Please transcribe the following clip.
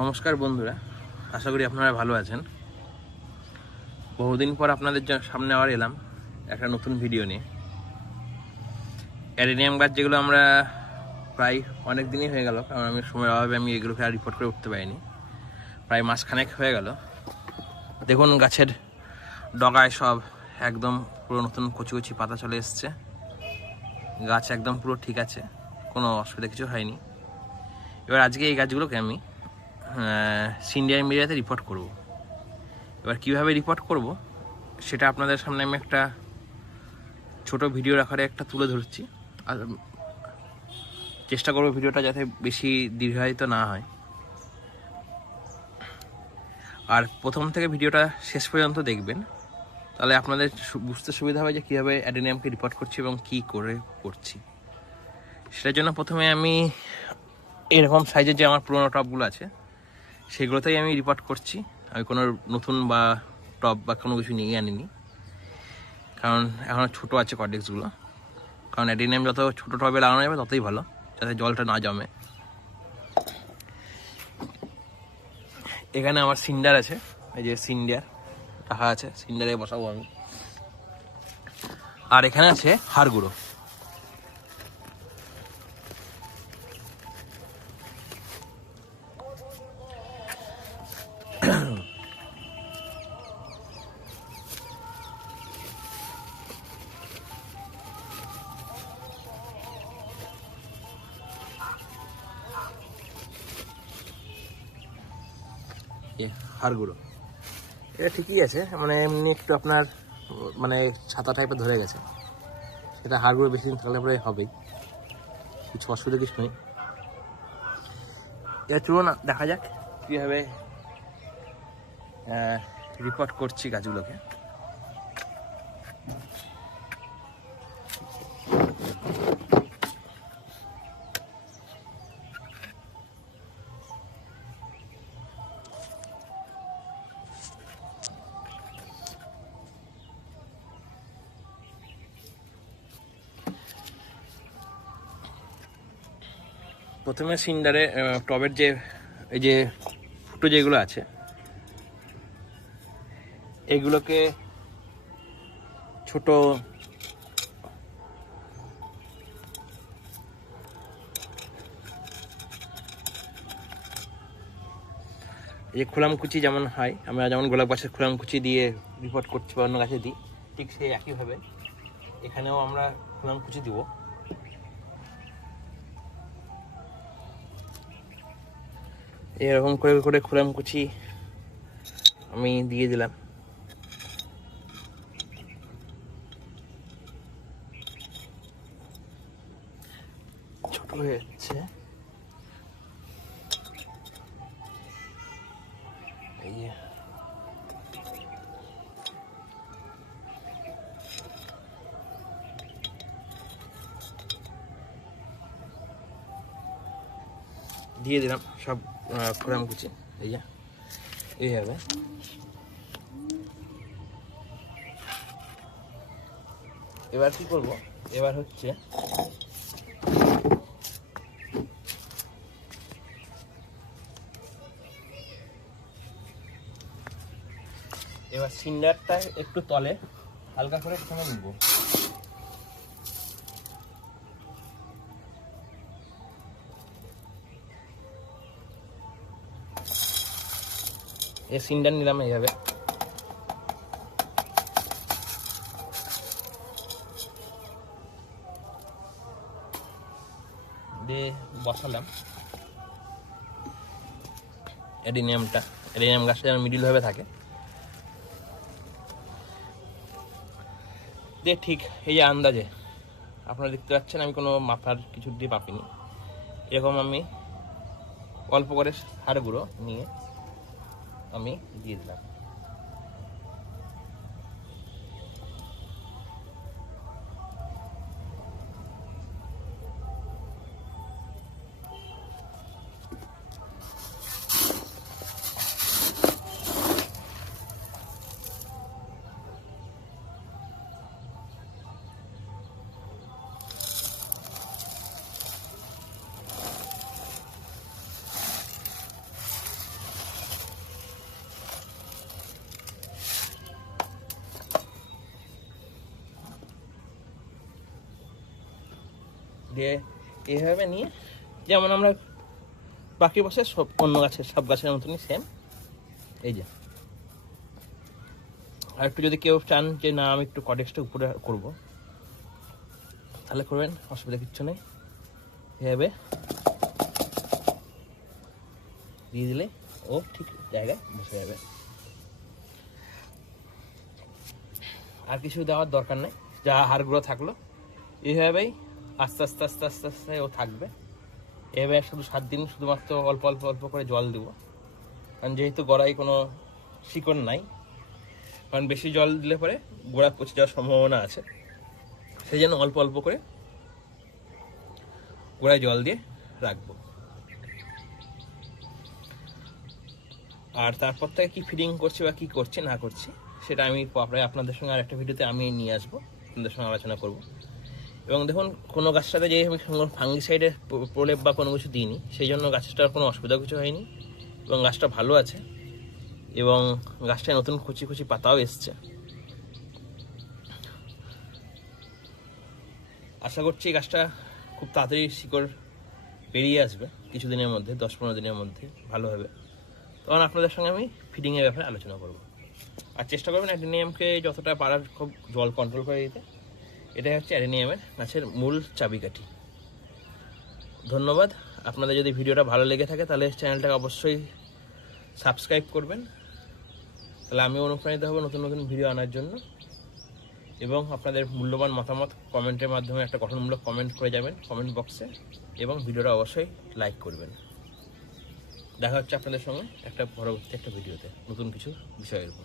নমস্কার বন্ধুরা, আশা করি আপনারা ভালো আছেন। বহুদিন পর আপনাদের সামনে আবার এলাম একটা নতুন ভিডিও নিয়ে। অ্যাডেনিয়াম গাছ যেগুলো আমরা প্রায় অনেক দিনই হয়ে গেল, কারণ আমি সময়ের অভাবে এগুলোকে আর রিপোর্ট করে উঠতে পারিনি। প্রায় মাসখানেক হয়ে গেল। দেখুন গাছের ডগায় সব একদম পুরো নতুন কচি কচি পাতা চলে এসছে। গাছ একদম পুরো ঠিক আছে, কোনো অসুবিধা কিছু হয়নি। এবার আজকে এই গাছগুলোকে আমি সিন্ডিয়া মিডিয়াতে রিপোর্ট করব। এবার কিভাবে রিপোর্ট করব সেটা আপনাদের সামনে আমি একটা ছোট ভিডিও আকারে একটা তুলে ধরছি, আর চেষ্টা করব ভিডিওটা যাতে বেশি দীর্ঘায়িত না হয়। আর প্রথম থেকে ভিডিওটা শেষ পর্যন্ত দেখবেন, তাহলে আপনাদের বুঝতে সুবিধা হবে যে কীভাবে অ্যাডেনিয়ামকে রিপোর্ট করছি এবং কী করে করছি। সেটার জন্য প্রথমে আমি এরকম সাইজের যে আমার পুরোনো টবগুলো আছে সেগুলোতেই আমি রিপোর্ট করছি। আমি কোনো নতুন বা টব বা কোনো কিছু নিয়ে আনিনি, কারণ এখনও ছোটো আছে কর্ডেক্সগুলো। কারণ অ্যাডেনিয়াম যত ছোটো টবে লাগানো যাবে ততই ভালো, যাতে জলটা না জমে। এখানে আমার সিন্ডার আছে, এই যে সিন্ডার রাখা আছে, সিন্ডারে বসাবো আমি। আর এখানে আছে হাড় গুঁড়ো। হাড় গুঁড়ো এটা ঠিকই আছে, মানে এমনি একটু আপনার মানে ছাতা টাইপের ধরে গেছে। সেটা হাড় গুঁড়ো বেশি দিন থাকলে পরে হবেই, কিছু অসুবিধা কিছু নেই। এটা চলুন না দেখা যাক কীভাবে রিপোর্ট করছি গাছগুলোকে। প্রথমে সিন্ডারে টবের যে এই যে ফুটো যেগুলো আছে এগুলোকে ছোট এই যে খোলামকুচি যেমন হয়, আমরা যেমন গোলাপ গাছের খোলামকুচি দিয়ে রিপোর্ট করছি বা অন্য গাছে দিই, ঠিক সেই একইভাবে এখানেও আমরা খোলামকুচি দিব। এরকম করে করে খোলামকুচি আমি দিয়ে দিলাম। ছোট হয়ে যাচ্ছে, এই যে দিয়ে দিলাম সব খোলামকুচি, এই যে এইভাবে। এবার কি করব, এবার হচ্ছে এবার সিন্ডারটা একটু তলে হালকা করে প্রথমে নিব। এই সিন্ডার নিলাম এইভাবে, দিয়ে বসালাম অ্যাডেনিয়ামটা। অ্যাডেনিয়াম গাছটা যেন মিডিল ভাবে থাকে। দিয়ে ঠিক এই যে আন্দাজে আপনারা দেখতে পাচ্ছেন, আমি কোনো মাথার কিছু দিয়ে মাপিনি। এরকম আমি অল্প করে হাড় গুঁড়ো নিয়ে আমি দিয়ে দিলাম। দিয়ে এইভাবে নিয়ে যেমন আমরা বাকি বছর সব অন্য গাছের সব গাছের মতনই সেম এই যে। আর একটু যদি কেউ চান যে না আমি একটু কটেক্সটা উপরে করবো তাহলে করবেন, অসুবিধা কিচ্ছু নেই। এভাবে দিয়ে দিলে ও ঠিক জায়গায় বসে যাবে, আর কিছু দেওয়ার দরকার নেই। যা হাড়গুলো থাকলো এইভাবেই আস্তে আস্তে আস্তে আস্তে আস্তে ও থাকবে। এভাবে শুধু 7 দিন শুধুমাত্র অল্প অল্প অল্প করে জল দেবো, কারণ যেহেতু গোড়ায় কোনো শিকড় নাই, কারণ বেশি জল দিলে পরে গোড়া পচে যাওয়ার সম্ভাবনা আছে, সেই জন্য অল্প অল্প করে গোড়ায় জল দিয়ে রাখবো। আর তারপর থেকে কী ফিডিং করছি বা কী করছি না করছি সেটা আমি আপনাদের সঙ্গে আরেকটা ভিডিওতে আমি নিয়ে আসবো, আপনাদের সঙ্গে আলোচনা করব। এবং দেখুন কোনো গাছটাতে যে আমি ফাঙ্গিসাইডের প্রলেপ বা কোনো কিছু দিইনি, সেই জন্য গাছটার কোনো অসুবিধা কিছু হয়নি এবং গাছটা ভালো আছে এবং গাছটায় নতুন কুচি কুচি পাতাও এসছে। আশা করছি গাছটা খুব তাড়াতাড়ি শিকড় বেরিয়ে আসবে, কিছুদিনের মধ্যে 10-15 দিনের মধ্যে ভালোভাবে। তখন আপনাদের সঙ্গে আমি ফিডিংয়ের ব্যাপারে আলোচনা করব। আর চেষ্টা করবেন অ্যাডেনিয়ামকে যতটা পারার খুব জল কন্ট্রোল করে দিতে। এটাই হচ্ছে অ্যাডেনিয়ামের গাছের মূল চাবিকাঠি। ধন্যবাদ। আপনাদের যদি ভিডিওটা ভালো লেগে থাকে তাহলে চ্যানেলটাকে অবশ্যই সাবস্ক্রাইব করবেন, তাহলে আমি অনুপ্রাণিত হব নতুন নতুন ভিডিও আনার জন্য। এবং আপনাদের মূল্যবান মতামত কমেন্টের মাধ্যমে একটা গঠনমূলক কমেন্ট করে যাবেন কমেন্ট বক্সে, এবং ভিডিওটা অবশ্যই লাইক করবেন। দেখা হচ্ছে আপনাদের সঙ্গে একটা পরবর্তী একটা ভিডিওতে নতুন কিছু বিষয়ের উপর।